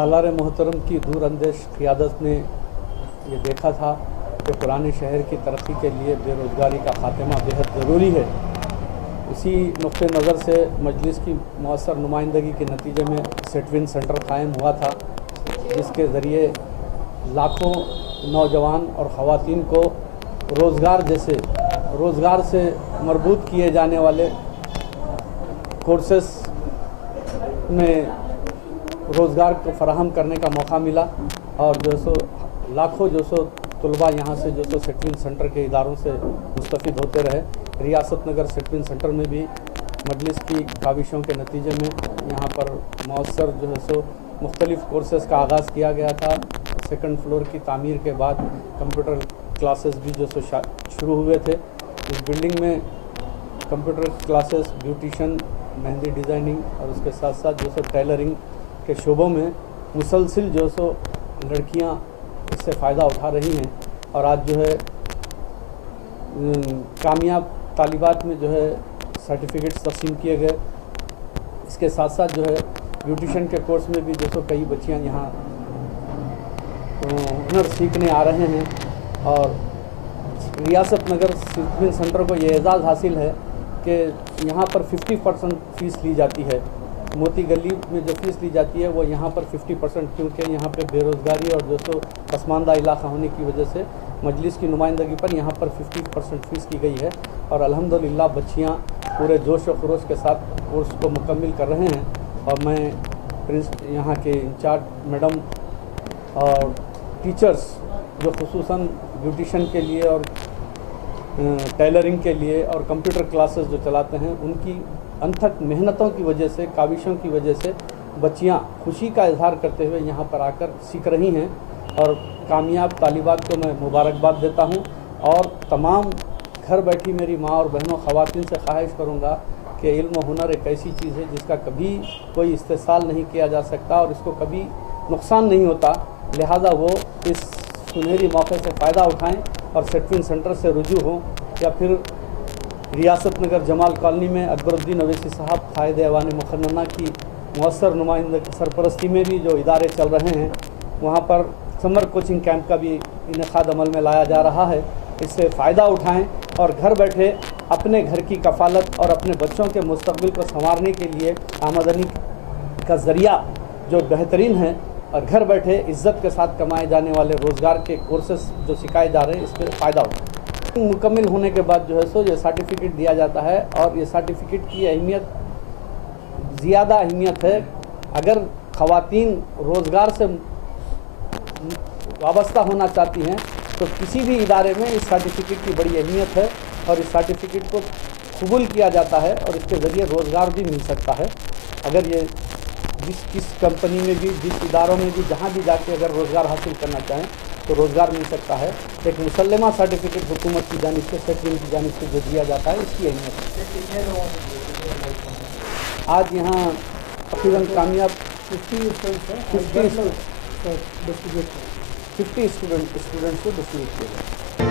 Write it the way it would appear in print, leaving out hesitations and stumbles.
सालार मोहतरम की दूर अंदेश क़ियादत ने ये देखा था कि पुराने शहर की तरक्की के लिए बेरोज़गारी का ख़ात्मा बेहद ज़रूरी है। इसी नुक़्ते नज़र से मजलिस की मौसर नुमाइंदगी के नतीजे में सेटविन सेंटर कायम हुआ था, जिसके ज़रिए लाखों नौजवान और ख़वातीन को रोज़गार से मरबूत किए जाने वाले कोर्सेस में रोज़गार को फ़राहम करने का मौका मिला और लाखों तलबा यहाँ से सेटविन सेंटर के इदारों से मुस्तफ़िद होते रहे। रियासत नगर सेटविन सेंटर में भी मजलिस की काविशों के नतीजे में यहाँ पर मौसर मुख्तलिफ़ कोर्सेज़ का आगाज़ किया गया था। सेकंड फ्लोर की तामीर के बाद कंप्यूटर क्लासेस भी शुरू हुए थे। इस बिल्डिंग में computer classes, beautician, mehndi designing और उसके साथ साथ टेलरिंग के शोबों में मुसलसिल लड़कियां इससे फ़ायदा उठा रही हैं और आज कामयाब तालिबात में सर्टिफिकेट्स तस्लीम किए गए। इसके साथ साथ ब्यूटिशन के कोर्स में भी कई बच्चियां यहाँ हुनर सीखने आ रहे हैं और रियासत नगर सेटविन सेंटर को ये एजाज़ हासिल है कि यहाँ पर 50% फ़ीस ली जाती है। मोती गली में जो फ़ीस ली जाती है वो यहाँ पर 50%, क्योंकि यहाँ पे बेरोज़गारी और पसमानदा इलाका होने की वजह से मजलिस की नुमाइंदगी पर यहाँ पर 50% फ़ीस की गई है और अल्हम्दुलिल्लाह बच्चियाँ पूरे जोश व खरोश के साथ कोर्स को मुकम्मिल कर रहे हैं। और मैं यहाँ के इंचार्ज मैडम और टीचर्स जो खुसूसन ब्यूटिशन के लिए और टेलरिंग के लिए और कंप्यूटर क्लासेस जो चलाते हैं, उनकी अनथक मेहनतों की वजह से, काविशों की वजह से बच्चियां खुशी का इजहार करते हुए यहाँ पर आकर सीख रही हैं और कामयाब तालिबात को मैं मुबारकबाद देता हूँ। और तमाम घर बैठी मेरी माँ और बहनों ख़वातीन से ख्वाहिश करूँगा कि इल्म व हुनर एक ऐसी चीज़ है जिसका कभी कोई इस्तेसाल नहीं किया जा सकता और इसको कभी नुकसान नहीं होता। लिहाजा वो इस सुनहरी मौके से फ़ायदा उठाएँ और सेटविन सेंटर से रुजू हों या फिर रियासत नगर जमाल कॉलोनी में अकबरुद्दीन अवैसी साहब क़ायद ऐवान मुक़न्नना की मौसर नुमाइंदगी सरपरस्ती में भी जो इदारे चल रहे हैं, वहाँ पर समर कोचिंग कैंप का भी इनेकाद अमल में लाया जा रहा है। इससे फ़ायदा उठाएं और घर बैठे अपने घर की कफ़ालत और अपने बच्चों के मुस्तक़बिल को संवारने के लिए आमदनी का ज़रिया जो बेहतरीन है और घर बैठे इज़्ज़त के साथ कमाए जाने वाले रोज़गार के कोर्सेस जो सिखाए जा रहे हैं, इस पर फ़ायदा उठाएं। मुकम्मिल होने के बाद ये सर्टिफिकेट दिया जाता है और ये सर्टिफिकेट की अहमियत ज़्यादा अहमियत है। अगर ख़वातीन रोज़गार से वाबस्ता होना चाहती हैं तो किसी भी इदारे में इस सर्टिफिकेट की बड़ी अहमियत है और इस सर्टिफिकेट को कबूल किया जाता है और इसके ज़रिए रोज़गार भी मिल सकता है। अगर ये जिस कंपनी में भी, जिस इदारों में भी, जहाँ भी जाके अगर रोज़गार हासिल करना चाहें तो रोज़गार मिल सकता है। एक मुसल्लमा सर्टिफिकेट हुकूमत की जानिब से, सेटविन की जानिब से जो दिया जाता है, इसकी अहमियत है। आज यहाँ तकरीबन कामयाब 50 स्टूडेंट्स को डिस्ट्रीब्यूट किया गया।